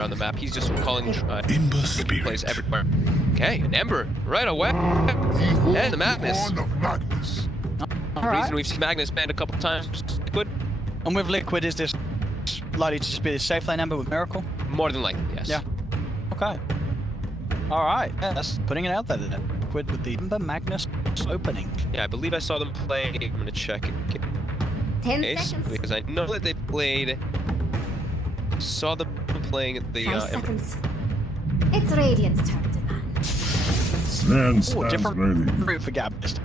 on the map. He's just calling plays everywhere. Okay, an Ember right away. And the Magnus. All right. Reason we've seen Magnus banned a couple times. Liquid. And with Liquid, is this likely to just be the safe lane Ember with Miracle? More than likely, yes. Yeah. Okay. All right. Yeah, that's putting it out there then. Liquid with the Ember Magnus opening. Yeah, I believe I saw them play. I'm gonna check it. 10 Ace, seconds. because I know that they played. Saw them playing at the 5 Ember. seconds. It's Radiant's turn to ban. Oh, different route for Gab. It's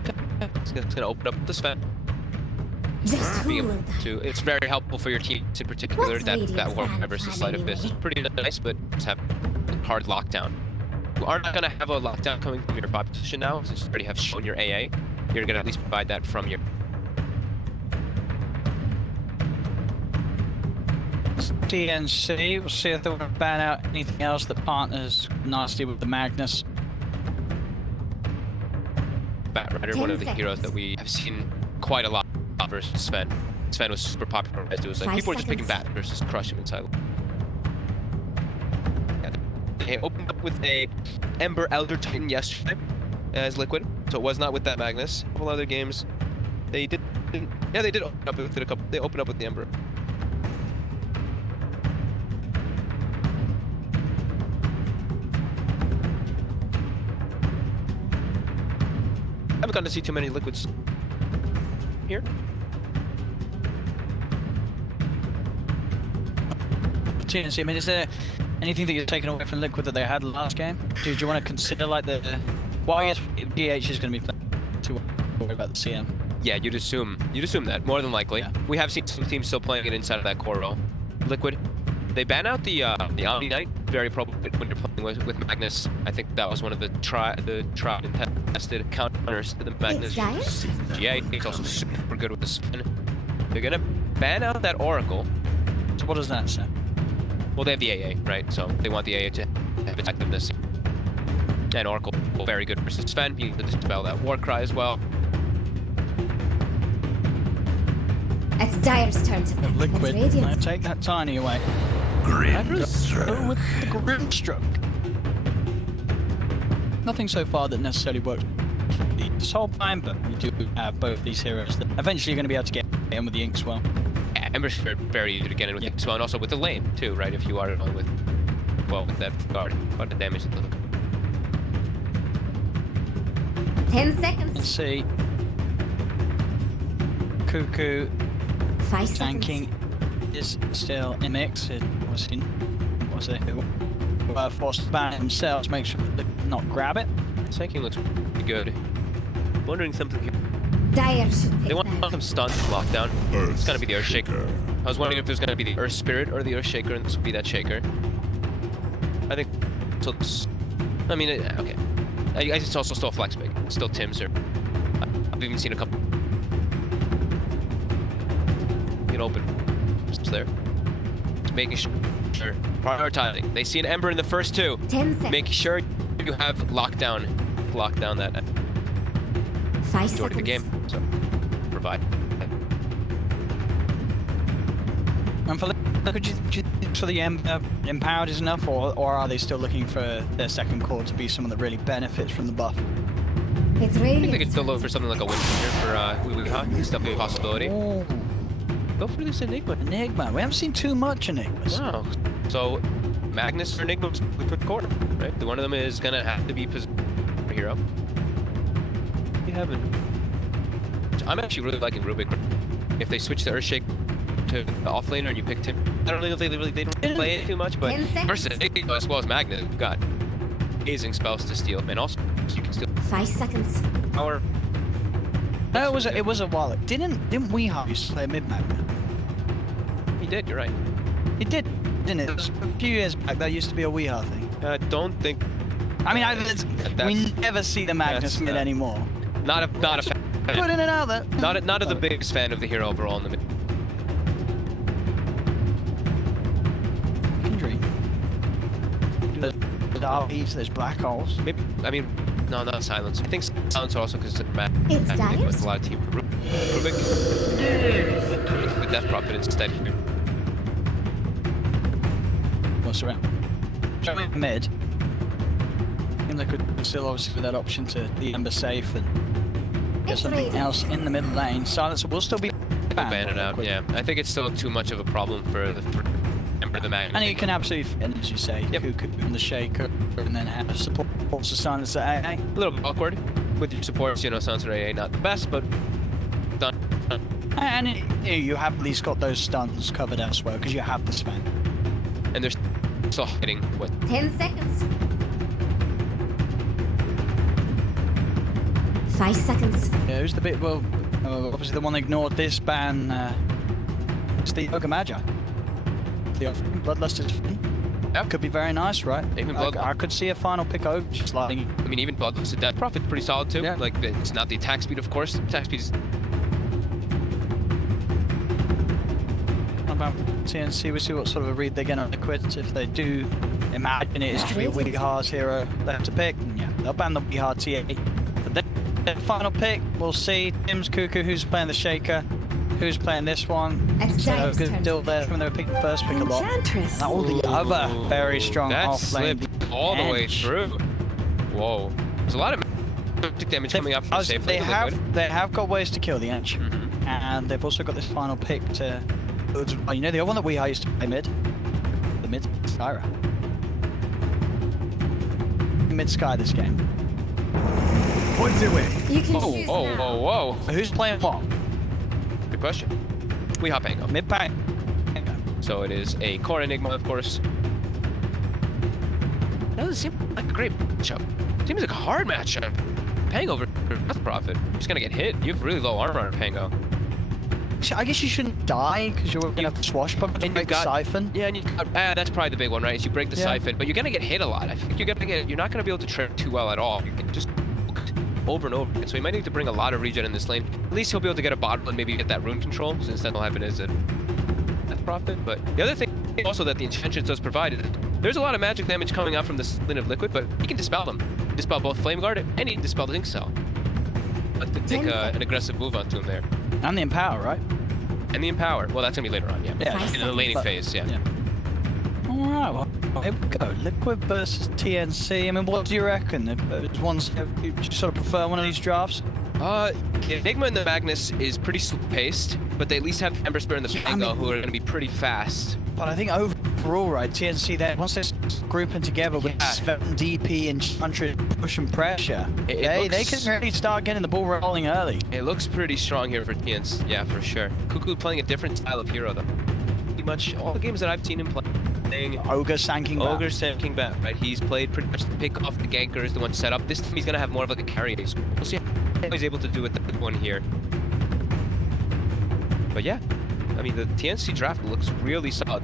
gonna open up the Sven. Just who will that? It's very helpful for your teams in particular. What's That Radiant's Warhammer ban versus plan Sleight of Fist is anyway? pretty nice, but just have hard lockdown. You are not gonna have a lockdown coming from your bot position now, since you already have shown your AA. You're gonna at least provide that from your. TNC. We'll see if they want to ban out anything else that partners nasty with the Magnus. Bat Rider, 10 one of the seconds. heroes that we have seen quite a lot versus Sven. Sven was super popular. It was like 5 people were just picking seconds. Bat versus crush him inside. Yeah, they opened up with a Ember Elder Titan yesterday as Liquid, so it was not with that Magnus. A couple other games, they did. Yeah, they did open up with it a couple. They opened up with the Ember. I haven't gotten to see too many Liquids here. TNC, I mean, is there anything that you're taking away from Liquid that they had last game? Do you want to consider like the... Well, I guess DH is going to be too worried about the CM. Yeah, you'd assume that more than likely. Yeah. We have seen some teams still playing it inside of that core role. Liquid, they ban out the Omni-Knight very probably when you're playing with Magnus. I think that was one of the tried and tested counters to the Magnus. It's GA, he's also super good with the spin. They're gonna ban out that Oracle. So what does that say? Well, they have the AA, right? So they want the AA to have effectiveness. And Oracle, very good versus Sven. You can dispel that Warcry as well. It's Dire's turn to ban. Liquid, It's I Radiant's. take that tiny away. Go with the Groupstage. Nothing so far that necessarily works this whole time, but you do have both these heroes that eventually you're going to be able to get in with the Inkswell. Yeah, Ember's very easy to get in with the X1, and also with the lane too, right? If you are on with, well, with that guard, but the damage. 10 seconds. Let's see. Cuckoo 5 seconds. tanking is still in the mix. It was it? Forced to ban themselves, make sure that they not grab it. Tanking looks pretty good. Wondering something here. Dire should pick They want that. some stun lockdown. It's gonna be the Earthshaker. I was wondering if there's gonna be the Earth Spirit or the Earthshaker, and this would be that Shaker. I think so. I mean, okay. I guess it's also still flex pick. Still Tim's or I've even seen a couple. Get open. Just there. Just making sure. Prioritizing. They see an Ember in the first two. 10 seconds. Making sure you have lockdown that 5 majority seconds. of the game. So provide. And for the Empowered is enough, or are they still looking for their second core to be someone that really benefits from the buff? It's I think they could Radiant's still turn look for something like a Windfinger for Wiha. It's definitely a possibility. Oh, Go for this Enigma. Enigma. We haven't seen too much Enigmas. Wow. So Magnus or Enigma we put core, right? The one of them is gonna have to be positioned for hero. You haven't. I'm actually really liking Rubik. If they switch the Earthshake to the offlaner and you picked him, I don't know if they don't play it too much, but 10 seconds. versus Enigma as well as Magnus, you've got amazing spells to steal, and also you can steal 5 seconds. power. No, it was a while. Didn't Weehaw used to play mid Magna? He did. You're right. It did, didn't it? It was a few years back. That used to be a Weehaw thing. I don't think. I mean, That's- we never see the Magnus mid anymore. Not a fan. Putting it out there. Not the biggest fan of the hero overall in the mid. Injury. There's RPs, there's black holes. Maybe, I mean, no, not Silence. I think Silence also because it's mad. It's I think Dire. with a lot of team. Rubik. With Death Prophet instead here. What's around? showing mid. And they could still obviously with that option to the Ember safe and get something else in the mid lane. Silencer will still be ban it out. Yeah, I think it's still too much of a problem for the Ember the Magnet. And you can absolutely, and as you say, Yep. Cuckoo and the Shaker, and then have support to Silencer AA. A little bit awkward with your supports. You know, Silencer AA not the best, but done. And you have at least got those stuns covered elsewhere because you have the span. And they're still hitting what? 10 seconds. 5 seconds. Yeah, who's the bit? Well, obviously the one that ignored this ban. It's the Ogre Magi. The Bloodlust is. Yep. Could be very nice, right? Even I could see a final pick over just sliding. I mean, even Bloodlust Death Prophet's pretty solid too. Yeah. Like, it's not the attack speed, of course. The attack speed is. About TNC, we see what sort of a read they get on Liquid. If they do imagine it is to be Weehar's hero left to pick, then yeah, they'll ban the Weehar TA. But then the final pick, we'll see Tim's Cuckoo, who's playing the Shaker, who's playing this one. It's So Dive's good turn. deal there from their pick first pick a lot. Enchantress. Now all the other very strong That off lane. slipped all the way Edge. through. Whoa. There's a lot of magic damage coming up from safe They lane to Liquid. they have got ways to kill the Ench, Mhm. and they've also got this final pick to. You know the other one that Weehar used to play mid, the mid Skyra. Mid Sky this game. Points away. You can Whoa, choose whoa, now. whoa, whoa. Who's playing what? Good question. We hop Pango. Mid pack. So it is a core Enigma, of course. That doesn't seem like a great matchup. Seems like a hard matchup. Pango versus Death Prophet. You're just gonna get hit. You have really low armor on Pango. I guess you shouldn't die because you're gonna have swashbuckle to And break you've the got- siphon. Yeah, and that's probably the big one, right? Is you break the Yeah. siphon, but you're gonna get hit a lot. I think you're not gonna be able to trip too well at all. You can just over and over again. So he might need to bring a lot of regen in this lane. At least he'll be able to get a bottle and maybe get that rune control, since that'll happen as a Death Prophet. But the other thing also that the Enchantress does provide is there's a lot of magic damage coming out from this lane of Liquid, but he can dispel them. Dispel both Flame Guard and he can dispel the Ink Cell. But to take an aggressive move onto him there. And the Empower, right? And the Empower. Well, that's gonna be later on, yeah. Yeah. In the laning But- phase, yeah. yeah. Alright, well, here we go. Liquid versus TNC. I mean, what do you reckon? If ones, do you sort of prefer one of these drafts? Enigma and the Magnus is pretty slow-paced, but they at least have Ember Spirit and the Pango, who are going to be pretty fast. But I think overall, right, TNC, there once they're grouping together with Yeah. 7 DP and 100 push and pressure, It they looks- can really start getting the ball rolling early. It looks pretty strong here for TNC, yeah, for sure. Cuckoo playing a different style of hero, though. Pretty much all the games that I've seen him playing, Ogre sanking back. Ogre Sanking back, right? He's played pretty much the pick off the gankers, the one set up. This time he's going to have more of like a carry base. We'll see how he's able to do with that one here. But yeah, I mean, the TNC draft looks really solid.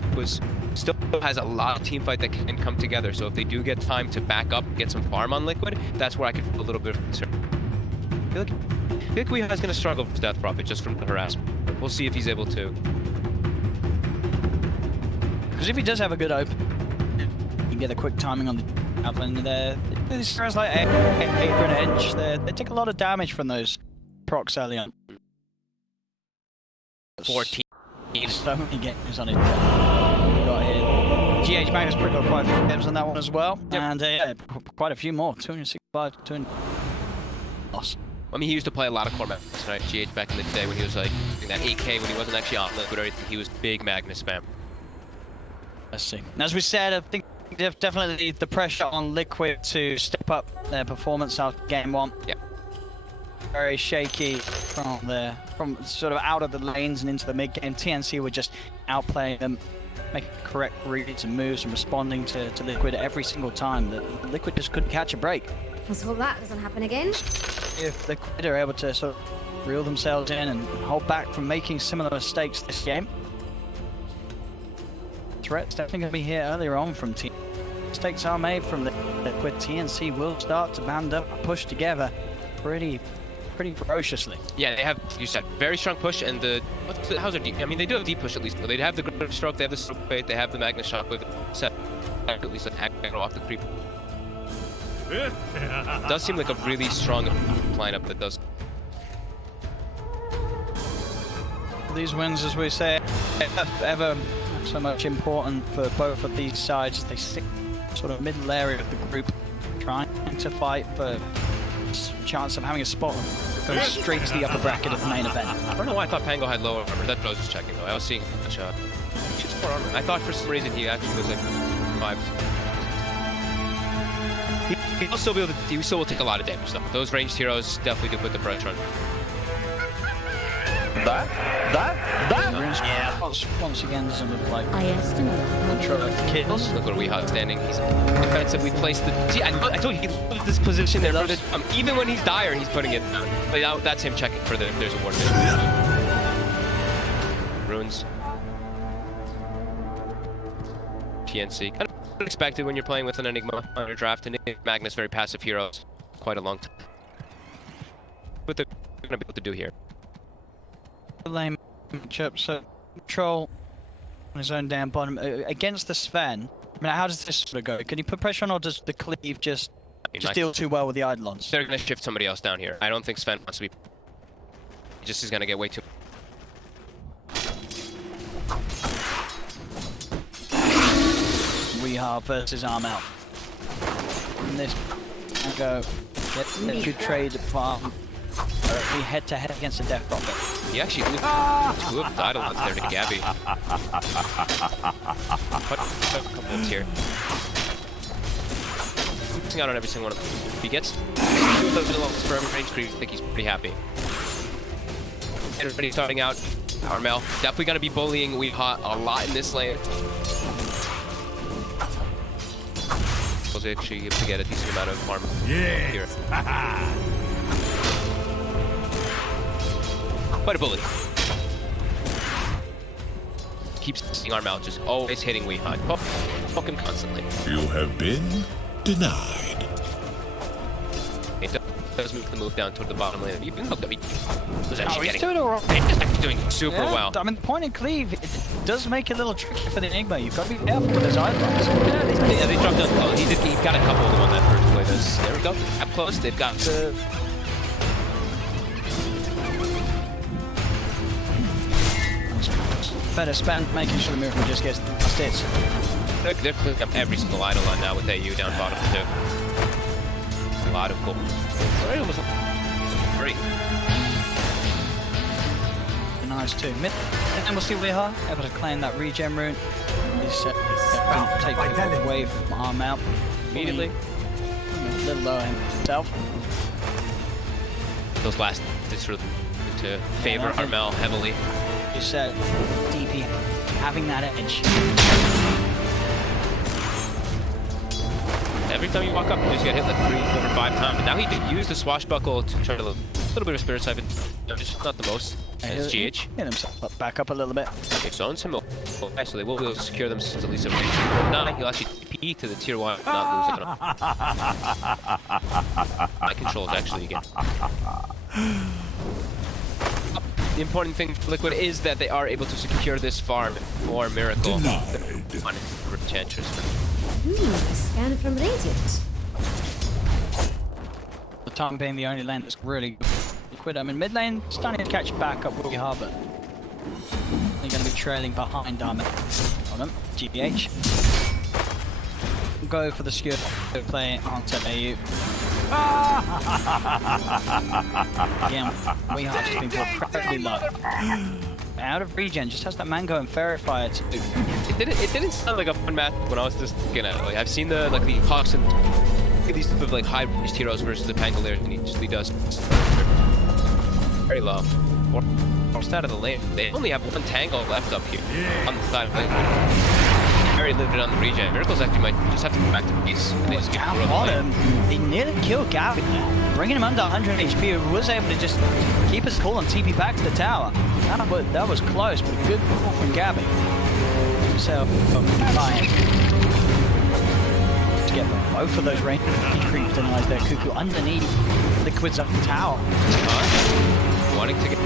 Still has a lot of team fight that can come together. So if they do get time to back up, get some farm on Liquid, that's where I could feel a little bit of concern. I feel like Weehar's going to struggle with Death Prophet just from the harassment. We'll see if he's able to. Because if he does have a good open, you can get a quick timing on the outland there. These heroes like Acre and Edge, they take a lot of damage from those procs early on. 14. So many games on it. Got here. GH Magnus got quite a few games on that one as well. Yep. And yeah, quite a few more. 265, 200. Loss. I mean, he used to play a lot of core Magnus, right? GH back in the day when he was like doing that 8K when he wasn't actually on Liquid or anything. He was big Magnus spam. Let's see. And as we said, I think definitely the pressure on Liquid to step up their performance after game one. Yeah. Very shaky from sort of out of the lanes and into the mid game. TNC were just outplaying them, making correct reads and moves and responding to Liquid every single time. The Liquid just couldn't catch a break. Let's hope that doesn't happen again. If Liquid are able to sort of reel themselves in and hold back from making similar mistakes this game, threat's definitely going to be here earlier on from team. Mistakes are made from Liquid. TNC will start to band up, push together pretty ferociously. Yeah, they have, you said, very strong push, and how's their deep? I mean, they do have deep push at least, but they have the grip stroke, they have the stroke bait, they have the Magnus Shockwave set, at least an aggro off the creep. It does seem like a really strong lineup that does. These wins, as we say, ever so much important for both of these sides. They stick sort of middle area of the group, trying to fight for chance of having a spot going straight to the upper bracket of the main event. I don't know why I thought Pango had lower armor. That I was just checking though. I was seeing a shot. He shoots 4 armor. I thought for some reason he actually was like 5. He'll still be able to. He still will take a lot of damage though. Those ranged heroes definitely do put the pressure on. That? Yeah. Once again, doesn't look like I estimate. control of the kills. Look where Weeha's standing. He's defensively placed the. See, I told you he loves this position there. Even when he's dire, he's putting it down. But now that's him checking for the. If there's a ward there. Runes. TNC. Kind of expected when you're playing with an Enigma on your draft. And Magnus, very passive heroes. Quite a long time. What they're going to be able to do here. Lame matchup, so control on his own down bottom against the Sven. I mean, how does this sort of go? Can you put pressure on, or does the cleave just deal too well with the Eidolons? They're going to shift somebody else down here. I don't think Sven wants to be. He just is going to get way too. Weeha versus Armel. And this and go get a good trade farm. Directly head to head against the Death Prophet. He actually moved 2 of his Eidolons there to Gabby. Put a couple of here. Focusing out on every single one of them. If he gets 2 of those Eidolons for every range creep, I think he's pretty happy. Everybody starting out. Armel definitely going to be bullying Weeha a lot in this lane. Was actually able to get a decent amount of armor here. Quite a bully. Keeps seeing Armel, just always hitting Weeha. Fucking constantly. You have been denied. It does move the move down toward the bottom lane. Even though he was actually he's doing alright. He's doing super well. I mean, the point and cleave, it does make it a little tricky for the Enigma. You've got to be careful with those Eidolons. Yeah, they dropped down close. He got a couple of them on that first play. There we go. Up close. They've got the. Better spend making sure the movement just gets the hits. They're clicking up every single Eidolon now with AU down bottom too. A lot of cool. Alright, almost 3. Nice too. Mid, and then we'll see Weeha able to claim that regen rune. He's take people away from Armel Immediately. A little lower himself. Those last hits to favor Armel heavily. You said DP having that edge. Every time you walk up, you just get hit like 3, 4, 5 times. But now he could use the swashbuckle to try to a little bit of spirit side, but just not the most. As GH. Hit himself back up a little bit. Okay, zones him. Okay, so they will be able to secure them since at least a range. Now he'll actually TP to the tier 1, not lose it. My control is actually again. The important thing for Liquid is that they are able to secure this farm for Miracle. On Enchantress. A scan from Radiant. The time being the only lane that's really Liquid. I mean, mid lane starting to catch back up with Weeha, but they're going to be trailing behind Armel. On him, GBH. Go for the skewer play onto AU. Again, Weeha's just been put incredibly low. Out of regen, just has that Mango and Fairy Fire to do. It didn't sound like a fun match when I was just looking at it. Like I've seen the Hawks and these type of high range heroes versus the Pangoliers, and he just does very low. Or out of the lane. They only have 1 tangle left up here on the side of the lane. Very limited on the regen. Miracles actually might just have to go back to base. They just get bottom. He nearly killed Gavin there. Bringing him under 100 HP, he was able to just keep his cool and TP back to the tower. That was close, but a good call from Gabby. So, fine. To get both of those range creep denies their Cuckoo underneath Liquid's up the tower. Wanting to get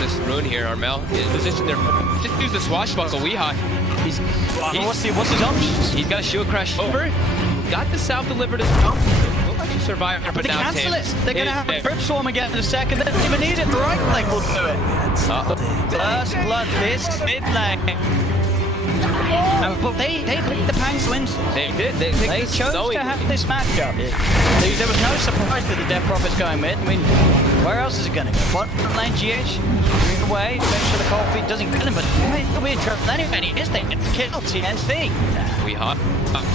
this rune here, Armel is positioned there. Just use the swashbuckle. Weeha. What's his options? He's got a shield crash over. Got the south delivered as well. Will actually survive, but they now cancel it. They're gonna have there. a Grip Swarm again in a second. They don't even need it. The right leg will do it. First blood this mid lane. But they picked the Penguins. They did. They chose to have this matchup. There was no surprise that the Death Prophet's going mid. I mean, where else is it going to go? Bottom lane GH, moving away. Eventually the cold feet doesn't get him, but weird trouble anyway. He is there to kill TNC. We hot.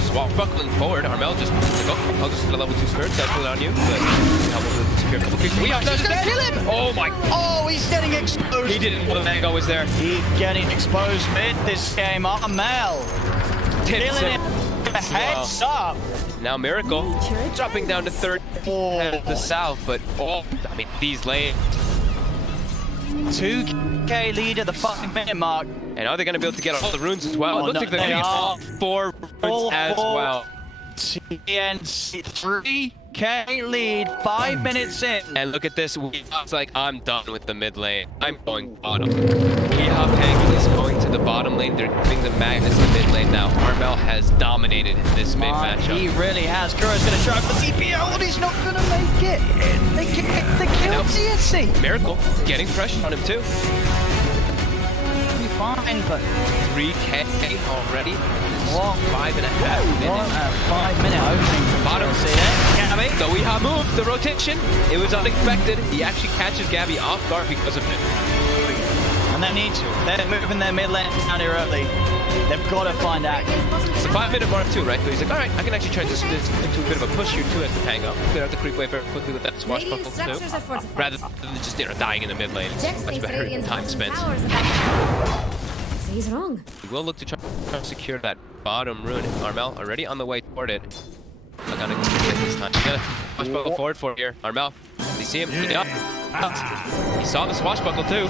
Swashbuckling forward. Armel just wants to go. I'll just get a level 2 skirt. Settle it on you. But how will secure a couple creeps? We are He's going to kill him! Oh my. Oh, he's getting exposed. He didn't know the mango was there. He's getting exposed mid this game. Armel killing it. Heads up. Now Miracle dropping down to third at the south, but I mean these lanes. 2k lead at the fucking minute mark. And are they going to be able to get all the runes as well? Oh, It looks no, like they're going to get all 4 runes as well. TNC 3k lead, 5 minutes in. And look at this. It's like I'm done with the mid lane. I'm going bottom. Pangle is going to the bottom lane. They're giving the Magnus in mid lane now. Armel has dominated this mid matchup. He really has. Kuro's going to try for the DPO, and he's not going to make it. They kill TNC. Miracle getting pressure on him too. Be fine, but 3k already. what? 5.5 minutes. What a 5-minute opening. Bottom. See that? Gabby. So we have moved the rotation. It was unexpected. He actually catches Gabby off guard because of it. And they need to. They're moving their mid lane down here early. They've got to find action. It's a 5-minute mark too, right? So he's like, all right, I can actually transition this into a bit of a push here too as the Pango. Clear out the creep wave very quickly with that swashbuckle too. Rather than just dying in the mid lane. It's much better time spent. So he's wrong. We will look to try to secure that bottom rune. Armel already on the way toward it. Not gonna get it this time. He's gonna swashbuckle forward for here. Armel, did you see him? Yeah. He saw the swashbuckle too.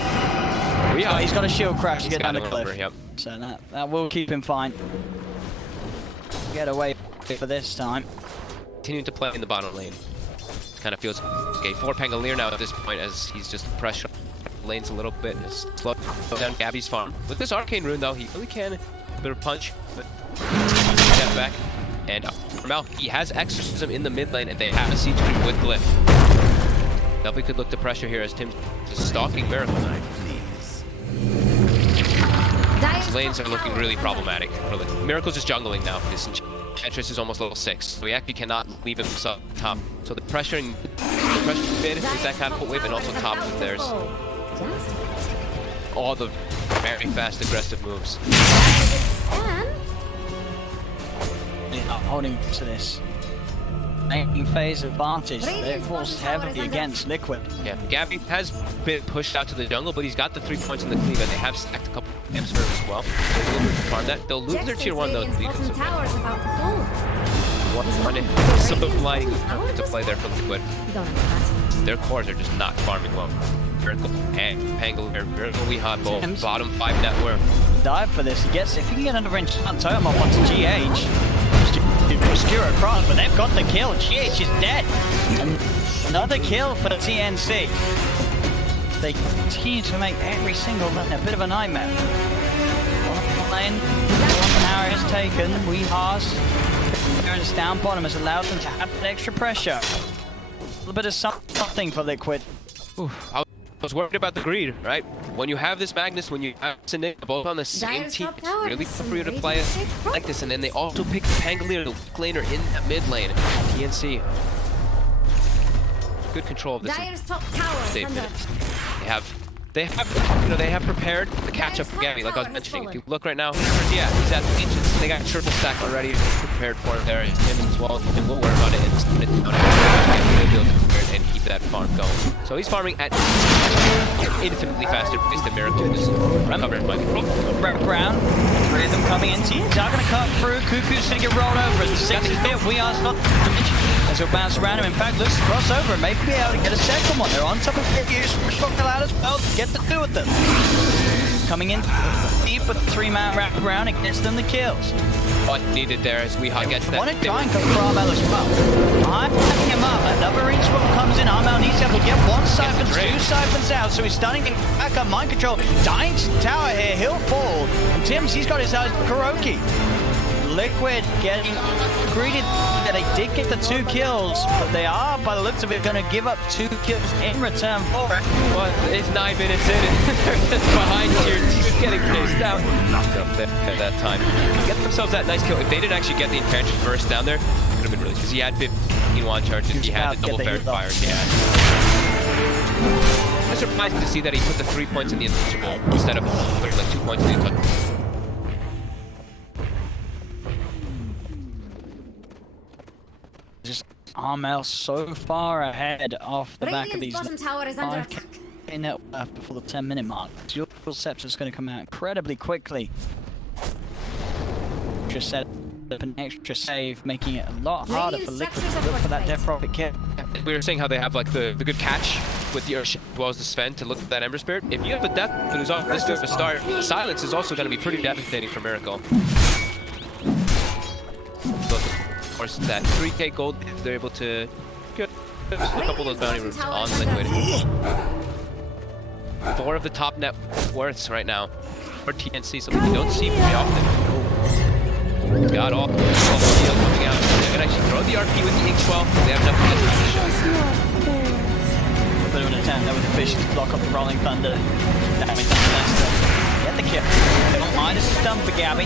He's got a shield crash to get down the cliff. Over, yep. So that will keep him fine. Get away for this time. Continuing to play in the bottom lane. Kind of feels okay. 4 Pangolier now at this point as he's just pressure lanes a little bit. Just slow down Gabby's farm. With this arcane rune though, he really can. A bit of punch, but step back. And Armel, he has exorcism in the mid lane, and they have a siege creep with glyph. Definitely could look to pressure here as Tim's just stalking Miracle. These lanes are looking really problematic. Miracle's just jungling now. His Enchantress is almost level 6, so he actually cannot leave him top. So the pressure mid is that catapult wave, and also top of theirs. All the very fast aggressive moves. Holding to this main phase advantage. They're forced heavily against Liquid. Yeah, Gabby has been pushed out to the jungle, but he's got the 3 points in the cleave, and they have stacked a couple of imps for him as well. So they'll farm that. They'll lose their tier 1 though. Lighting to play there for Liquid. Their cores are just not farming well. Miracle and Pangolier, Miracle Weehawk both bottom 5 net worth. Dive for this. He gets, if he can get another enchant totem up onto GH, obscure across, but they've got the kill. GH is dead. And another kill for the TNC. They continue to make every single lane a bit of a nightmare. One lane, one power is taken. Weehawk, clearance down bottom has allowed them to have that extra pressure. A little bit of something for Liquid. Oof. I was worried about the greed, right? When you have this Magnus, when you have Cynic both on the same team, it's really tough for you to play it like this. And then they also pick the Pangolier, the weak laner in that mid lane. TNC. Good control of this. They have prepared the catch up for Gabby, like I was mentioning. If you look right now, yeah, he's at the ancients. They got triple stack already prepared for him there. Him as well. And we'll worry about it and keep that farm going. So he's farming at infinitely faster pace than Miracle. Just recovering my control. Wrap around. 3 of them coming in. Teams are going to cut through. Cuckoo's going to get rolled over. As the 6 is hit, we are not. As he'll bounce around him. In fact, looks to cross over and maybe be able to get a second one. They're on top of it. Use shot out as well to get the 2 of them. Coming in deep with the 3-man wrap around and gets them the kills. What needed there as Weehawk gets that. I want to try and come for Armel as well. I'm picking him up. Another reach swap comes in. Armel needs to get 1 siphon, 2 siphons out. So he's starting to back up mind control. Dying to tower here. He'll fall. And Tim's, he's got his eyes on Kuroki. Liquid getting greedy. Yeah, they did get the 2 kills, but they are, by the looks of it, going to give up 2 kills in return for it. Well, it's 9 minutes in and they're just behind here, just getting chased out. Knocked up there at that time. Get themselves that nice kill. If they didn't actually get the Enchantress burst down there, it would have been really, because he had 15 wand charges, he had the double fairy fires, he had. I'm surprised to see that he put the 3 points in the Invincible instead of like 2 points in the Untouchable. Just Armel so far ahead off the back of these. Bottom tower is under attack. In it before the 10-minute mark. Your Scepter is going to come out incredibly quickly. Just set up an extra save, making it a lot harder for Liquid to look for that Death Prophet kill. We were saying how they have like the good catch with the Ursh as well as the Sven to look at that Ember Spirit. If you have a Death who's off this good of a start, Silence is also going to be pretty devastating for Miracle. So, of course, that 3k gold, if they're able to get a couple of those bounty rooms on Liquid. 4 of the top net worths right now for TNC, something you don't see very often. Got all the steel coming out. They're gonna actually throw the RP with the Ink 12. They have enough to get the shot. A bit of an attempt there with the fish to block up the Rolling Thunder. That means that's to get the kill. They don't mind a stun for Gabby.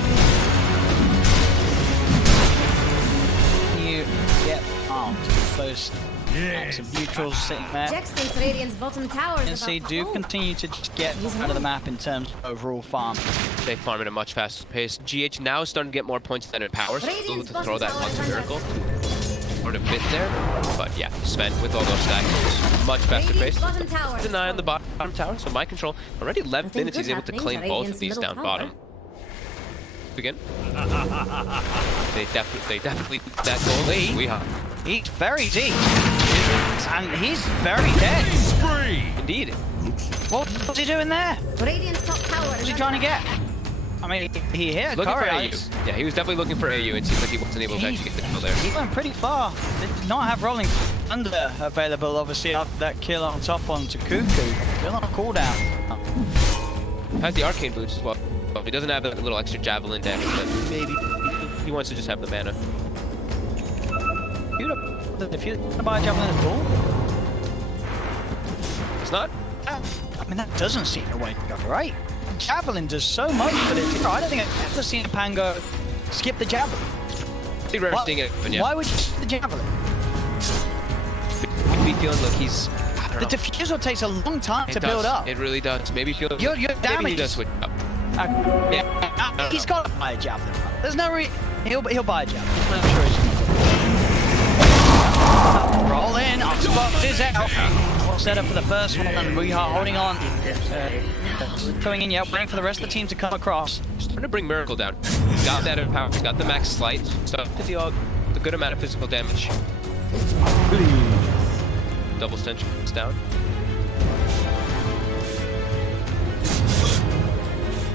You get armed. Those acts of neutrals sitting there. Jax thinks Radiant's bottom tower is TNC about do to continue to just get out of the map in terms of overall farm. They farm at a much faster pace. GH now is starting to get more points than it powers. Able to throw that onto Miracle. Or a bit there. But yeah, Sven with all those stacks. Much faster pace. Deny on the bottom tower. So my control. Already 11 minutes he's able to claim both of these down bottom. Again. They definitely that goal. He's very deep. And he's very dead. Spree! Indeed. What's he doing there? Radiant's top tower What's he trying to get? I mean, he hit looking for AU. Ice. Yeah, he was definitely looking for AU. It seems like he wasn't able to actually get the kill there. He went pretty far. They did not have Rolling Thunder available, obviously, after that kill on top onto Cuckoo. Still on a cooldown. Has the arcane boots as well. But he doesn't have that little extra javelin damage, but maybe he wants to just have the mana. If you're gonna buy a javelin at all, It's not? I mean, that doesn't seem the way to go, right? Javelin does so much for this hero. I don't think I've ever seen a Pango skip the javelin. Pretty rare seeing it, but yeah. Why would you skip the javelin? Could be feeling like he's. The diffusal takes a long time to build up. It really does. Maybe feel. Your maybe damage he does switch up. Yeah, he's got to buy a javelin. There's no he'll buy a javelin. I'm sure he's gonna. Roll in, Xbox is out. Set up for the first one, and we are holding on. Going in, yeah, waiting for the rest of the team to come across. Just trying to bring Miracle down. He's got that power, he's got the max slight, so to deal the good amount of physical damage. Double stench is down.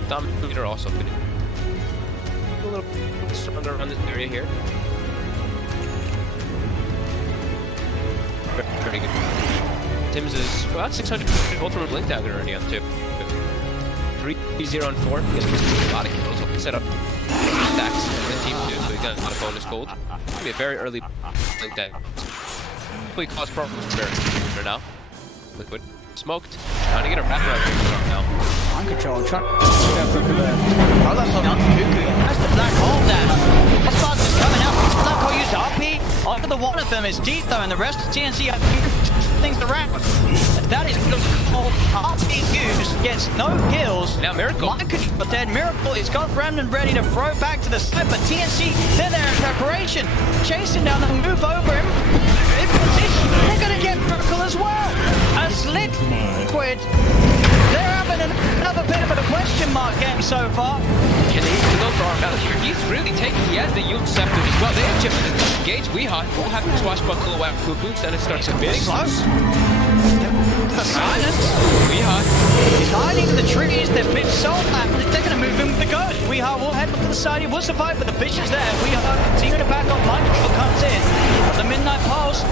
Dominator also could a little stronger around this area here. Very good. Tim's is about 600 ultimate blink dagger already on 2. 3-0 on 4. He has a lot of kills. He'll set up stacks for the team too, so he's got a lot of bonus gold. It's gonna be a very early blink dagger. Hopefully cause problems for now. Liquid. Smoked. Trying to get a wrap around now. On control, trying to go for the Cuckoo. That's the black hole down. Xbox is coming out. Black hole used RP. Onto the one of them is deep though, and the rest of TNC have things around. That is called RP used, gets no kills. Now Miracle. But then Miracle is got Remnant ready to throw back to the side, but TNC, they're there in preparation. Chasing down, they'll move over him. In position, they're gonna get Miracle as well. As Liquid, they're having another bit of a question mark game so far. Can they even go for our battle here? He's really taking, he has the Yule Scepter as well. They have chips to engage. Weehaw will have to swashbuckle away from Cuckoo, then it starts committing. Close. The silence. Weehaw. He's hiding in the trees. They've been so flat. They're going to move him with the ghost. Weehaw will head up to the side. He will survive, but the fish is there. Weehaw continue to back up. Mind control comes in. But the midnight pulse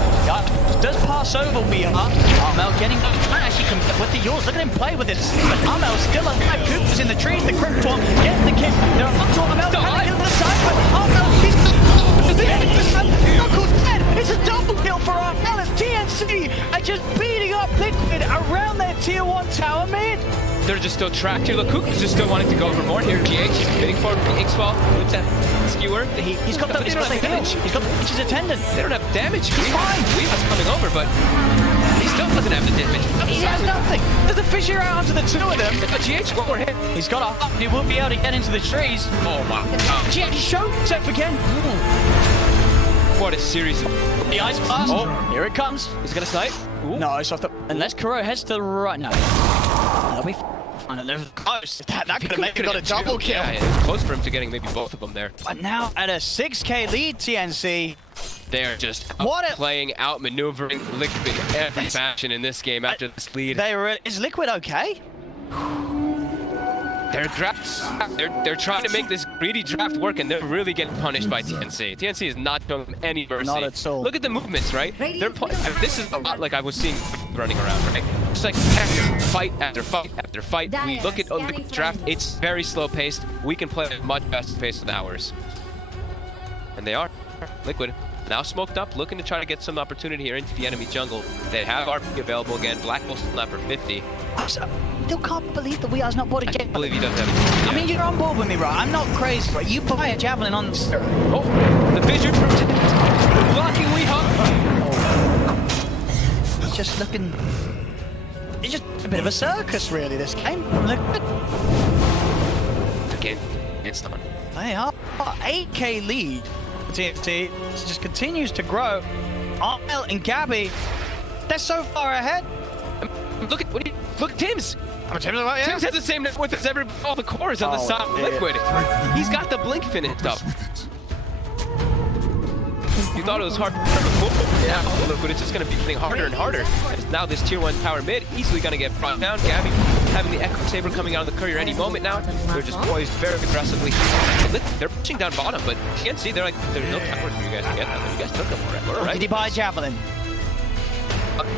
does pass cross over we are. Armel getting the flash. He can with the yours. Look at him play with this. But Armel's still alive. Cooper's in the trees. The crypt one getting the kick. They're up to Armel. Trying to get to the side, but Armel he's Knuckles dead. It's a double kill for Armel as TNC are just beating up Liquid around their tier 1 tower mid. They're just still tracked here. Look, Cook is just still wanting to go for more here. GH is bidding for X-Ball. What's that? Skewer. He's got the damage. He's got the bitch's attendant. They don't have damage. He's fine. Weave's coming over, but he still doesn't have the damage. He has nothing. There's a fisher out onto the two of them. GH, one more hit. He's got a hop. He won't be able to get into the trees. Oh my god. GH shows up again. What a series of... The ice blast. Oh, here it comes. He's gonna snipe. Ooh. No, it's off the... Unless Kuro heads to the right now. That'll be fine. They're close. That could have maybe got a double kill. Yeah, it's close for him to getting maybe both of them there. But now at a 6k lead, TNC. They are just playing, outmaneuvering Liquid every fashion in this game after this lead. Is Liquid okay? They're trying to make this greedy draft work, and they're really getting punished by TNC. TNC is not showing them any mercy. Not at all. Look at the movements, right? This is a lot like I was seeing running around, right? Just like fight after fight after fight. We look at the draft; it's very slow paced. We can play at a much faster pace with ours, and they are. Liquid now smoked up, looking to try to get some opportunity here into the enemy jungle. They have RP available again. Black Bull still not for 50. I still can't believe that we are not bought a I javelin. can't believe he does have it. Yeah. I mean, you're on board with me, right? I'm not crazy, right? You buy a javelin on the... Oh, the vision blocking Weehawk. Oh. It's just looking... It's just a bit of a circus, really, this game. Liquid. Again, it's done. They are 8k lead. TFT just continues to grow. Armel and Gabby, they're so far ahead. Look at Tim's. Tim's has the same net worth as all the cores on the side of Liquid. He's got the blink finished up. You thought it was hard before. Yeah, Liquid is just going to be getting harder and harder. Now this tier 1 tower mid easily going to get brought down. Gabby having the Echo Saber coming out of the courier any moment now. They're just poised very aggressively. They're pushing down bottom, but you can't see. They're like, there's no towers for you guys to get them. You guys took them already. Did he buy a javelin?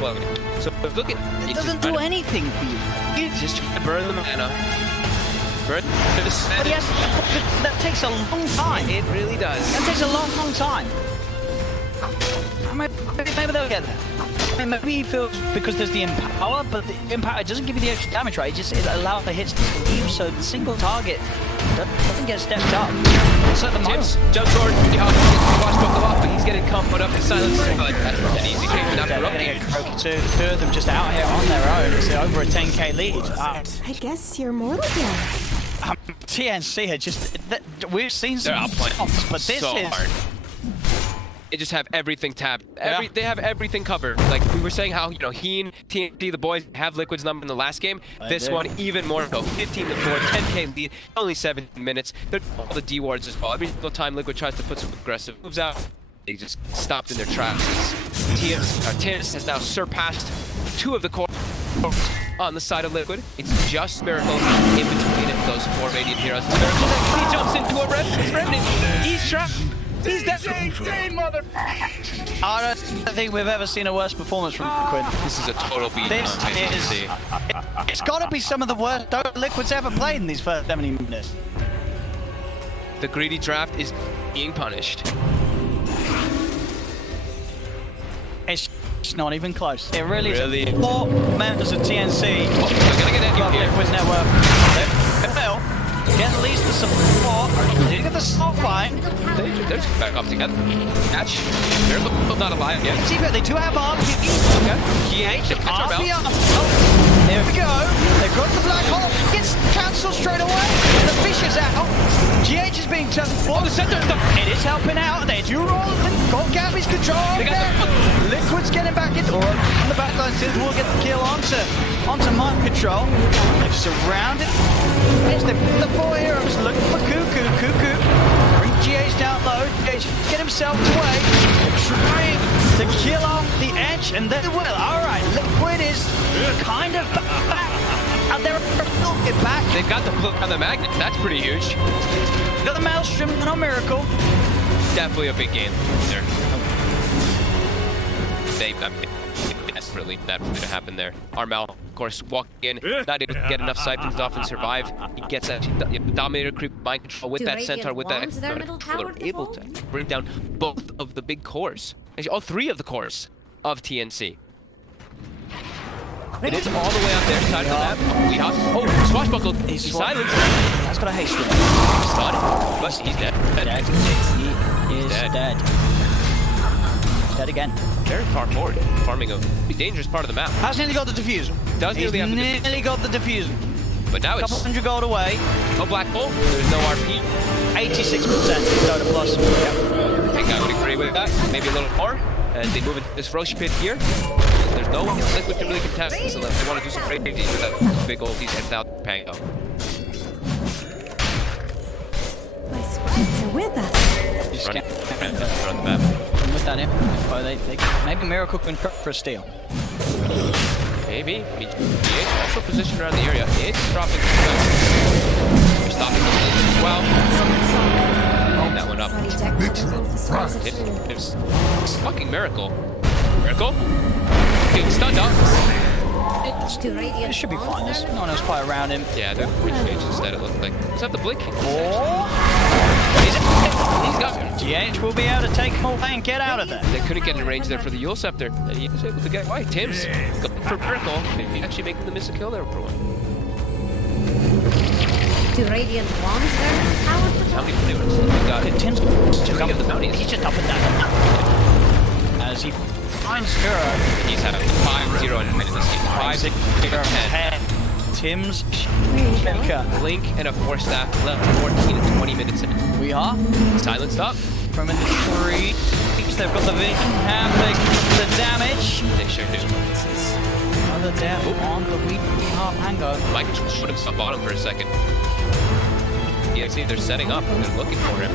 Well, so look at it doesn't do anything for you. He's just trying to burn the mana. Burn the But yes, that takes a long time. It really does. That takes a long time. Maybe they'll get there. I mean, maybe he feels because there's the Empower, but the Empower doesn't give you the extra damage, right? It allows the hits to leave, so the single target doesn't get stepped up. So the Tim's jump sword, he watched both them off, but he's getting comfort up in silence. Like, that's an easy game for that rookie. Two of them just out here on their own. It's over a 10k lead. I guess you're mortal again. TNC had just... We've seen some outplaying, but this so is... hard. They just have everything tapped. They have everything covered. Like we were saying, how Heen, TNT, the boys have Liquid's number in the last game. This one even more so. 15 to 4, 10k lead, only 17 minutes. They're all the D wards as well. Every single time Liquid tries to put some aggressive moves out, they just stopped in their tracks. TNS has now surpassed 2 of the core on the side of Liquid. It's just Miracle in between those 4 Radiant heroes. Miracle, he jumps into a Revenant. He's trapped. He's dead. Mother. I don't think we've ever seen a worse performance from Liquid. This is a total beat. It's got to be some of the worst Liquid's ever played in these first 70 minutes. The greedy draft is being punished. It's not even close. It really is. 4 Really? members of TNC. Oh, they're gonna get Love here. Liquid's network. Fail. Get at least the support. Did get the stop line. They're just back up together. Catch. They're not alive yet. See, but they do have RP. Okay. GH, RP up. There we go. They've got the black hole. Gets cancelled straight away. The fish is out. GH is being turned for the center. It is helping out. They do roll. Got Gabby's control. Liquid's getting back into on the back line. Since we'll get the kill onto mind control. They've surrounded. There's the 4 heroes looking for Cuckoo. Bring GH down low. GH get himself away. They're trying to kill off the edge, and they will. All right, Liquid is kind of back. And they're a little bit back. They've got the flip on the magnet. That's pretty huge. Got the Maelstrom, no Miracle. Definitely a big game there. desperately that was going to happen there. Armel, of course, walking in, not able to get enough siphons off and survive. He gets actually the Dominator creep mind control with Do that Radiant center, with that want their middle tower to able fall? to bring down both of the big cores. Actually, all three of the cores of TNC. It is all the way on their side of the map. We have, oh, swashbuckled. He's silenced. That's got a haste with him. Stunned, but he's dead. Dead. He is dead. Dead again. Very far forward, farming a dangerous part of the map. Has nearly got the diffuser. Does He's nearly have the nearly got the diffuser. But now Couple it's hundred gold away. no black hole. There's no RP. 86% Dota plus. Yep. I think I would agree with that. Maybe a little more. As they move into this Roshi pit here. There's no Liquid to really contest this unless they want to do some crazy with that big old he's headed out Pango. My sprites are with us. Just Run can't the map. with that in. Oh, maybe Miracle can cut for a steal. Maybe. I mean, DH also positioned around the area. It's dropping the stopping the blitz as well. And that one up. It's fucking Miracle. Miracle? Getting stunned up. It should be fine. There's no one else quite around him. Yeah, the bridge cage instead, it looked like. Was that the blink? Oh! He's got it. GH will be able to take him away and get out of there. They couldn't get in range there for the Yule Scepter, and he was able to get away. Tim's going for Miracle. Maybe actually making the miss a kill there for one. Do Radiant want their middle tower to How fall? many players? We got Tim's three of the bounties. He's just up and down. As he finds Skura. He's had a 5-0 in a minute this game. 5-10. Tim's There you shaker. Blink and a 4-staff left 14 and 20 minutes in. We are Silenced up. from in the tree. They've got the vision. Have the damage. They sure do. Another death on the weak half hango. Mike should have stopped bottom for a second. Yeah, see, they're setting up. They're looking for him.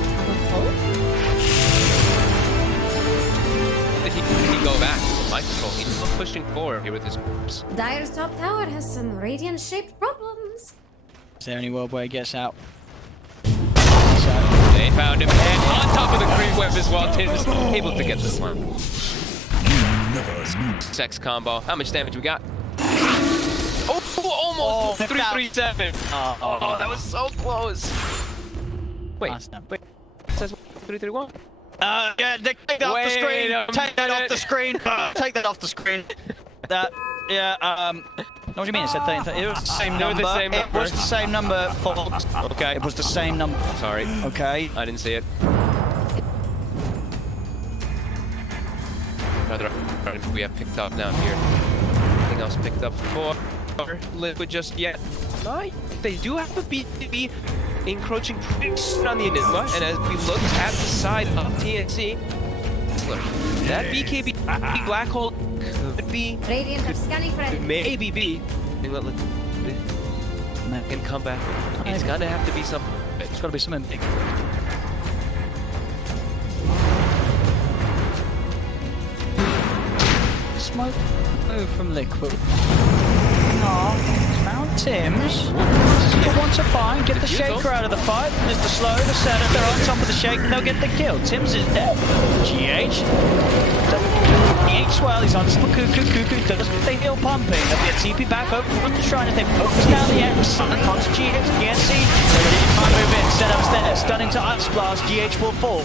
Did he go back? Michael, he's pushing forward here with his groups. Dire's top tower has some Radiant-shaped problems. Is there any world where he gets out? They found him, and on top of the creep web as well. Tim's able to get the slam. Sex combo. How much damage we got? Oh, almost 337. Oh, that was so close. Wait, Wait. it says 331. Yeah, take that off the screen. Wait a Take that off minute. the screen. Take that off the screen. That, yeah, what do you mean? It said 30, it was the same They were number. the same It number. was the same number. Folks. Okay. It was the same number. Sorry, Okay. I didn't see it. Another we have picked up down here. Nothing else picked up for Liquid just yet. They do have a BKB encroaching pretty soon on the Enigma, and as we look at the side of TNC, look, that BKB black hole could be, Radiant are scanning for could it. maybe be, and come back. It's gonna have to be something. It's got to be something big. Smoke move from Liquid. Found Tim's. You want to find, get the shaker out of the fight. There's the slow, the setter, they're on top of the shake, and they'll get the kill. Tim's is dead. GH. GH well, he's on some cuckoo, does the heal pumping. They'll get TP back over from the shrine as they focus down the end. Onto GH, GNC. They're ready to try and move in. Set up stairs, stunning to Ice Blast. GH will fall.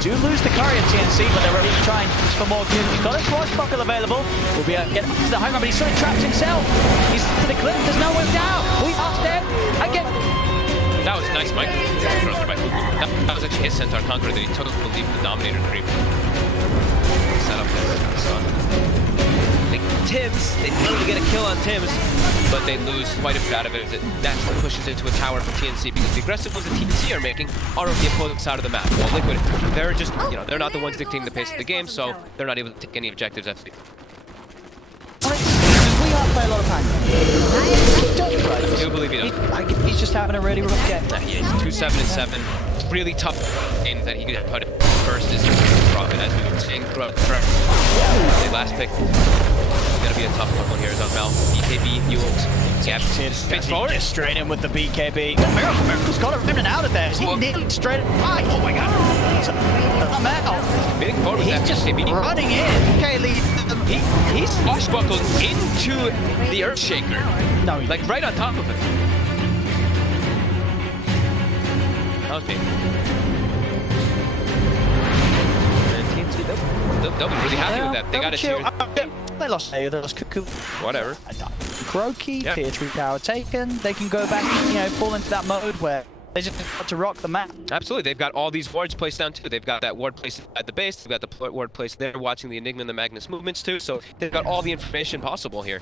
Do lose the courier TNC, but they're ready to try and push for more kills. He's got a swashbuckle available. Will be able to get to the high ground, but he's sort of trapped himself. He's to the cliff, there's no way down. We asked him. Again. That was nice, Mike. That was actually his Centaur Conqueror that he took to leave the Dominator creep. Set up there. So, Tim's, they finally get a kill on Tim's, but they lose quite a bit out of it as it naturally pushes into a tower for TNC because the aggressive moves that TNC are making are on the opposing side of the map. While Liquid, they're just, they're not the ones dictating the pace of the game, so they're not able to take any objectives at the We are playing a lot of Pango. I do believe he does. He's just having a really rough game. He is 2-7-7. It's really tough games that he could put it first is Robin, as we were seeing throughout the last pick. It's gonna be a tough one here is on Mel. BKB, Yules, Gap, spins forward. Straight in with the BKB. Miracle's got him in and out of there. He nearly straight. Oh my god. I'm out. Spinning forward with He's that just BKB. running in. Okay, Lee. He's swashbuckled into the Earthshaker. No, Like right on top of him. That was me. And TNT, they'll be really happy with that. They got a chill. series. They lost Cuckoo. Whatever. Kuroki, Yep. tier 3 power taken. They can go back, you know, fall into that mode where they just have to rock the map. Absolutely, they've got all these wards placed down too. They've got that ward placed at the base. They've got the ward placed there, watching the Enigma and the Magnus movements too. So they've got all the information possible here.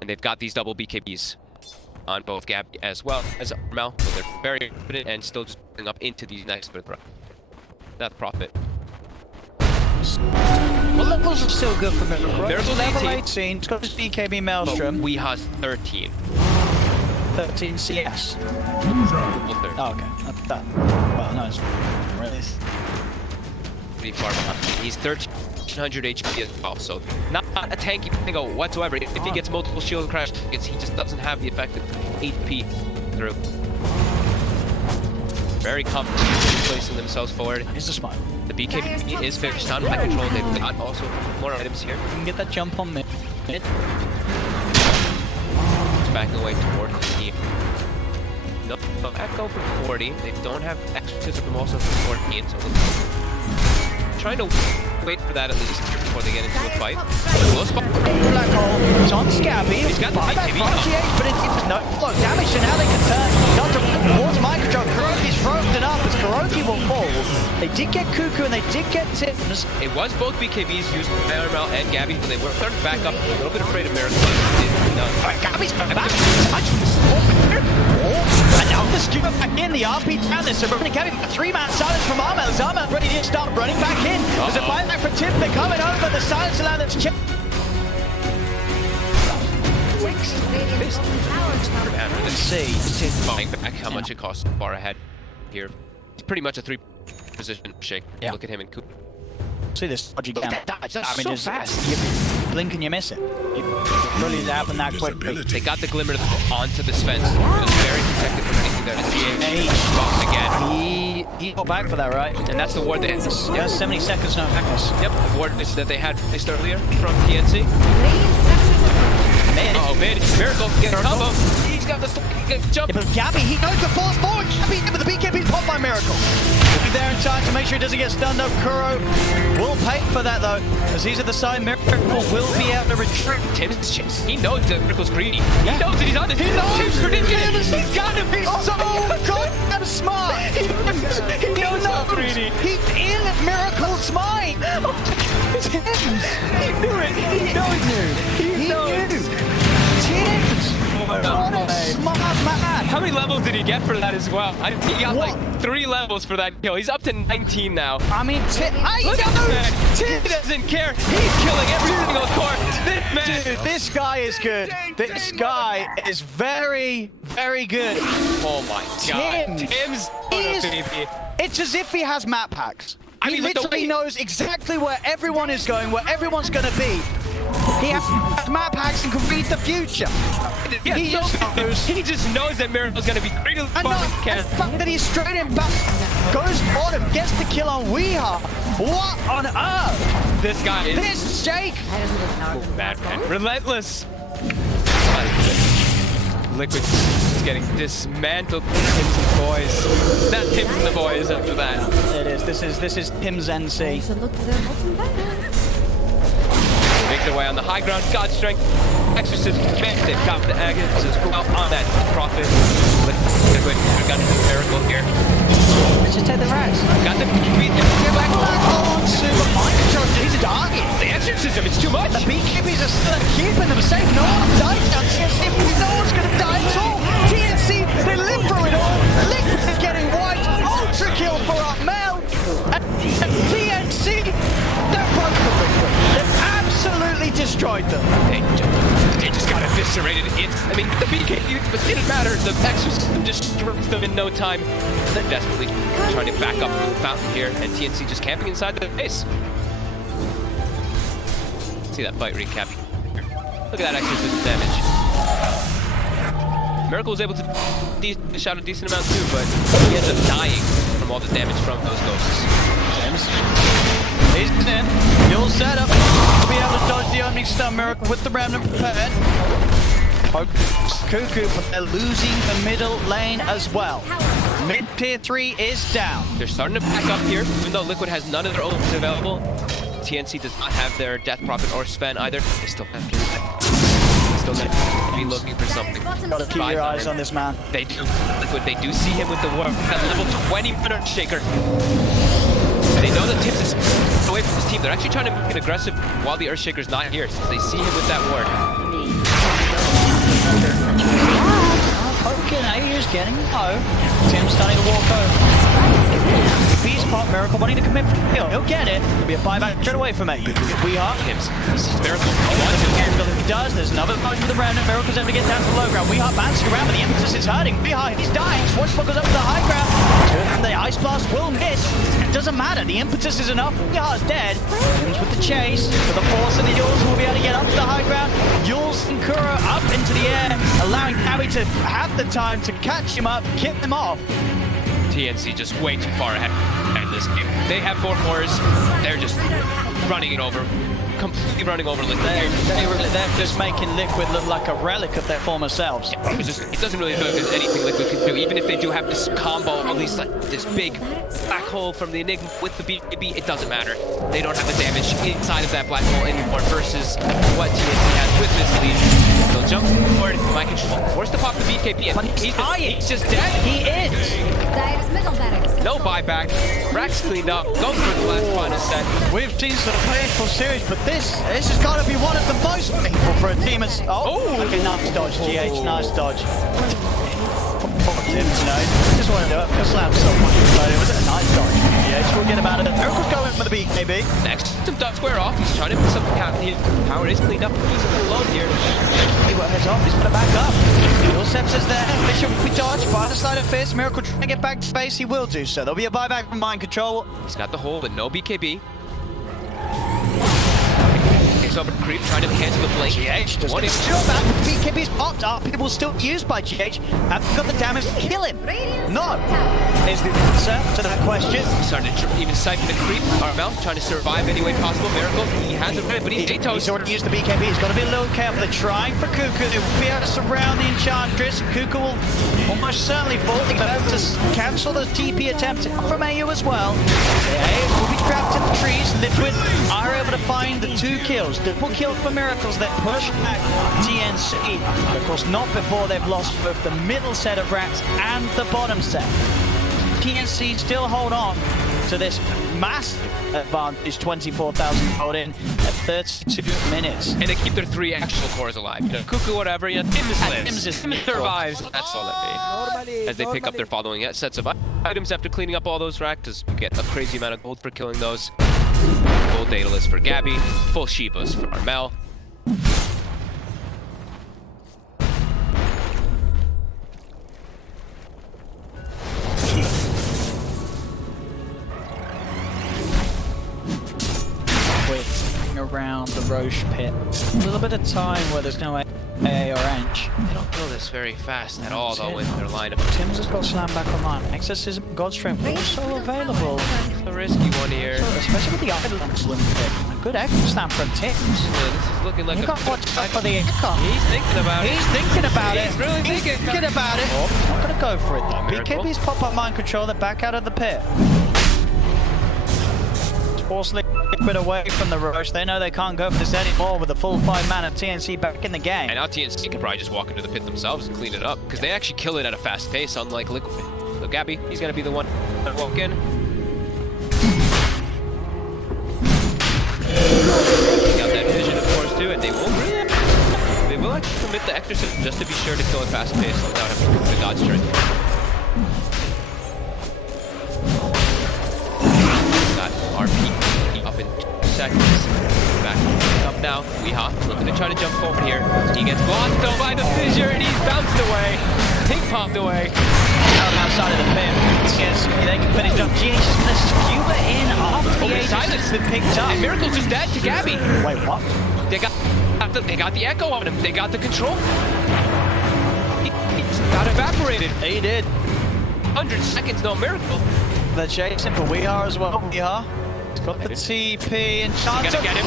And they've got these double BKBs on both Gabby as well as Mel. So they're very confident and still just putting up into these next bit of that profit. Well, levels are still good for Miracle. Miracle's Level 18. 18. It's got his BKB Maelstrom. We has 13. 13 CS. Triple 30. Oh, okay. That. Well, no, it's really. Pretty far behind. He's 1300 HP as well, so not a tanky thing whatsoever. If he gets multiple shield crash tickets, he just doesn't have the effective HP through. Very confident placing themselves forward. Here's a smile. The BKB is finished on my control. They've got also more items here. You can get that jump on mid. It's backing away toward the team. No, Echo for 40. They don't have exorcism also for 14, so trying to wait for that at least before they get into a fight. Black hole is on Scabby. He's got the BKB up. But it's no flow damage, so now they can turn Dr. towards my control. Kuroki's frozen up as Kuroki will fall. They did get Cuckoo and they did get Tims. It was both BKBs used by Mel and Gabby, but they were starting to back up a little bit afraid of Miracle. Gabby's coming back. And now the scuba back in, the RP down there. So running Gabby, 3-man silence from Armel. As Armel ready to start running back in. There's a buyback for Tim. They're coming over. The silence allowed them to check. Let's See. buying back how much it costs far ahead here. It's pretty much a 3-position shake. Yeah. Look at him and Coop. See this dodgy Look at camp. that dodge, that's so fast. You blink and you miss it. It really happened that quickly. They got the glimmer onto the fence. It was very protected from anything there. The box again. He got back for that, right? And that's the ward that Yeah, 70 seconds, no Magnus. Yep, the ward that they had placed earlier from TNC. Oh, mid. Miracle get a combo. He's got the jump. Yeah, but Gabby, he goes to force forward. Gabby, but the BKB popped by Miracle. He'll be there in time to make sure he doesn't get stunned up. Kuro will pay for that though, as he's at the side. Miracle will be able to retreat. Tim's chase. He knows that Miracle's greedy. He knows that he's on this. He knows Tim's ridiculous. He's got to be so goddamn smart. He knows greedy. He's in Miracle's mind. He knew it. He knows. He knows. Tims! What a smart man! How many levels did he get for that as well? He got like 3 levels for that kill. He's up to 19 now. I mean, Look at this man. He doesn't care. He's killing every single core. This man. Dude, this guy is good. This guy is very, very good. Oh my god. Tim's baby. It's as if he has map hacks. I He mean, look, the literally way- knows exactly where everyone is going, where everyone's going to be. He has map hacks and can read the future. Yeah, He just knows. he just knows that Miracle's gonna be great as And the fact that he's straight in back, goes bottom, gets the kill on Weeha. What on earth? This guy is This Jake. bad, man. Relentless. Liquid is getting dismantled. Tims and the boys. It's not Tims and the boys after that. It is. This is Tim's NC. So look them up and better. Make their way on the high ground. God strength. Exorcism. They've got the Agnes as well on that profit. Liquid. We've got a miracle here. Let's just take the rats. Got the beat. Back on super mind control. He's a target. The exorcism. It's too much. The beekeepers are still keeping them safe. No one dies on TNC. No one's going to die at all. TNC, they live through it all. Liquid is getting wiped. Ultra kill for Armel. And TNC, they're broken Liquid. They've absolutely destroyed them. They just got eviscerated. I mean, the BKB, but it didn't matter. The exorcism destroys them in no time. They're desperately trying to back up the fountain here, and TNC just camping inside the base. See that fight recap. Look at that exorcism damage. Miracle was able to dish out a decent amount too, but he ends up dying from all the damage from those ghosts. James. He's in. You'll set up. He'll be opening stun. Miracle with the Remnant prepared. Cuckoo, but they're losing the middle lane as well. Mid tier 3 is down. They're starting to back up here, even though Liquid has none of their ults available. TNC does not have their Death Prophet or Sven either. They still have to be looking for something. Gotta keep your eyes on this man. They do. Liquid, they do see him with the warp at level 20 Earth Shaker. And they know that Tibbs is away from his team. They're actually trying to make it aggressive while the Earth Shaker's not here, since they see him with that ward. Poking, AU's getting low. Tim's starting to walk over. Peace pop, Miracle wanting to commit for the kill. He'll get it. It'll be a buyback straight away from AU. We are. Tibbs, he sees Miracle. He He does. There's another punch with the Remnant. Miracle's able to get down to the low ground. We are bouncing around, but the emphasis is hurting. He's dying. Swashbuckle goes up to the high ground. And the Ice Blast will miss. It doesn't matter. The impetus is enough. Weehar's dead. Tim's with the chase. For the force of the Yules will be able to get up to the high ground. Yules and Kuro up into the air, allowing Gabby to have the time to catch him up, kick him off. TNC just way too far ahead in this game. They have 4 cores. They're just running it over. Completely running over Liquid. They're just making Liquid look like a relic of their former selves. It doesn't really look as anything Liquid can do. Even if they do have this combo, at least like this big black hole from the Enigma with the BKB, it doesn't matter. They don't have the damage inside of that black hole anymore versus what TNC has with this lead. They'll jump forward, mind control, forced to pop the BKB, But he's just dead. He is. Dire's middle barracks. No buyback. Rack's cleaned up. Goes for the last final set. We've seen some painful series, but this has got to be one of the most painful for a team as... Okay, nice dodge, GH, nice dodge. Tibbs, just want to do it. Just slam someone. It was a nice dodge. GH will get him out of it. Miracle's going with the BKB. Next, some dot square off. He's trying to put something out here. Power is cleaned up. He's a little alone here. He heads off. He's going to back up. Your Seps is there. Bishop will be dodged by the side of Fist. Miracle trying to get back to space. He will do so. There'll be a buyback from Mind Control. He's got the hold, but no BKB. Over creep, trying to cancel the blink. GH does still back. BKB's popped up. It will still be used by GH. Have got the damage to kill him? No. Is the answer to that question. Starting to even siphon the creep. Armel trying to survive any way possible. Miracle, he has it ready, but he's Atos. He's already used the BKB. He's got to be a little careful. They're trying for Cuckoo. They will be able to surround the Enchantress. Cuckoo will almost certainly fall. They're going to have to cancel the TP attempt from AU as well. They will be trapped in the trees. Liquid are able to find the 2 kills. Double kill for Miracles that push back TNC. But of course, not before they've lost both the middle set of racks and the bottom set. TNC still hold on to this massive advantage, 24,000 gold in at 32 minutes. And they keep their 3 actual cores alive. You know, Cuckoo, whatever, you know, Tibbs survives. That's all that made. As they pick up their following sets of items after cleaning up all those racks, as we get a crazy amount of gold for killing those. Full Daedalus for Gabby, full Shivas for Armel. Around the Roche pit. A little bit of time where there's no AA or Ench. They don't kill this very fast at all, though, with their lineup. Tims has got slam back online. Access is God's strength also available. It's a risky one here. Especially with the Idol's limit pick. Good echo slam from Tims. Yeah, this is looking like He got watched out for the echo. He's thinking about it. He's thinking about it. He's really thinking about it. Oh, not gonna go for it though. Miracle. BKB's pop-up mind control. They're back out of the pit. Force Liquid away from the Roche. They know they can't go for this anymore with the full 5 man of TNC back in the game. And now TNC can probably just walk into the pit themselves and clean it up, because they actually kill it at a fast pace, unlike Liquid. So Gabby, he's gonna be the one to walk in. Got that vision, of course, too, and they will actually commit the Exorcism just to be sure to kill at fast pace without having to commit the God Strength. RP up in 2 seconds. Back up now. Weeha looking to try to jump forward here. He gets blocked though by the fissure and he's bounced away. Ping popped away. Outside of the pit. Yes, they can finish up. GH is going to skewer in after the Aegis has been picked up. And Miracle's just dead to Gabby. Wait, what? They got the echo on him. They got the control. He got evaporated. He did. 100 seconds, no Miracle. They're chasing for Weeha as well. Weeha Got the TP and chance. He's gonna get him.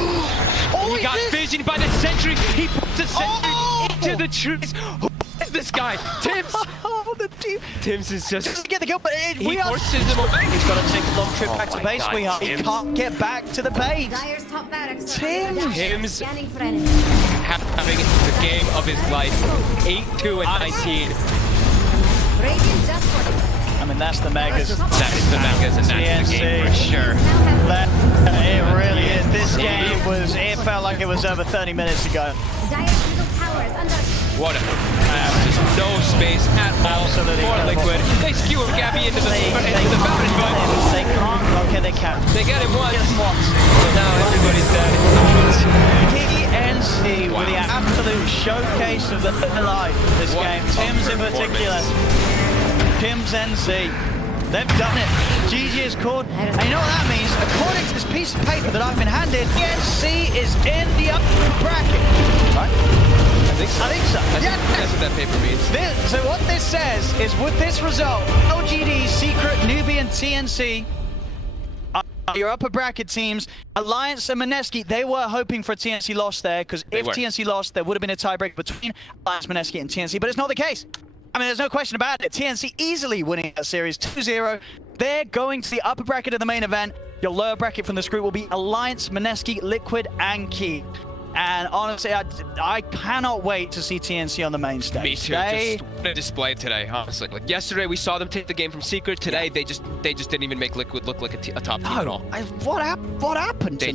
Oh, He got visioned by the sentry. He puts the sentry into the trees. Who is this guy? Tims. Oh, the team. Tims is just. Doesn't get the kill, but He we are. forces him away. He's got to take a long trip back to my base. God, We are. He Tims. can't get back to the base. Dyer's top barracks. Tims. Tims. Scanning for enemies. Having the game of his life. 8-2 and 19. Radiant just for I mean, that's the Megas. That is the Megas, and that's the game for sure. It really is. This game was. It felt like it was over 30 minutes ago. Dyer's middle tower is under. What a just no space at all Absolutely for incredible. Liquid. They skew Gabby into the fountain, but They can't. Okay, they can. they get him once. Just once. Now everybody's dead. TNC with the absolute showcase of the life of this What game. a Tim's in performance. particular. Tim's NC. They've done it. GG is called. And you know what that means? According to this piece of paper that I've been handed, TNC is in the upper bracket. Right? I think so. I think so. That's what that paper means. So what this says is, with this result, LGD, Secret, Newbie, and TNC are your upper bracket teams. Alliance and Mineski, they were hoping for a TNC loss there, because if TNC lost, there would have been a tiebreak between Alliance, Mineski, and TNC, but it's not the case. I mean, there's no question about it. TNC easily winning that series 2-0. They're going to the upper bracket of the main event. Your lower bracket from this group will be Alliance, Mineski, Liquid, and Key. And honestly, I cannot wait to see TNC on the main stage. Me too. Just what a display today, honestly. Like yesterday, we saw them take the game from Secret. Today, they just didn't even make Liquid look like a top team at all. What happened? They